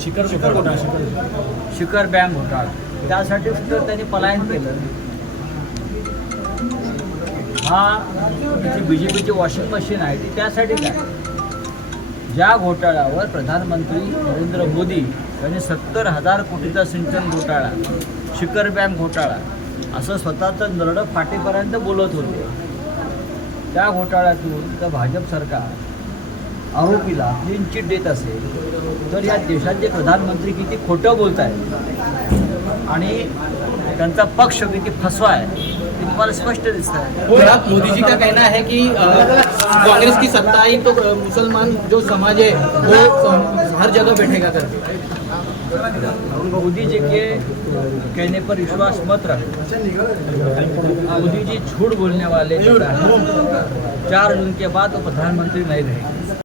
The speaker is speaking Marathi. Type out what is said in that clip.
शिखर शिखर घोटाळा, शिखर शिखर. बँक घोटाळा त्यासाठी सुद्धा त्यांनी पलायन केलं. हा जी बी जे पीची वॉशिंग मशीन आहे ती त्यासाठी काय? ज्या घोटाळ्यावर प्रधानमंत्री नरेंद्र मोदी यांनी सत्तर हजार कोटीचा सिंचन घोटाळा शिखर बँक घोटाळा असं स्वतःचं नरडं फाटेपर्यंत बोलत होते. त्या घोटाळ्यातून तर भाजप सरकार आरोपीला क्लीन चिट देत असेल तर या देशाचे प्रधानमंत्री किती खोटं बोलत आहेत आणि त्यांचा पक्ष किती फसवा आहे ते तुम्हाला स्पष्ट दिसत आहे और आप मोदी जी का कहना है कि कांग्रेस की सत्ता आई तो मुसलमान जो समाज है वो अ, हर जगह बैठेगा करके। मोदी जी के कहने पर विश्वास मत रखें। मोदी जी झूठ बोलने वाले चार जून के बाद वो प्रधानमंत्री नहीं रहे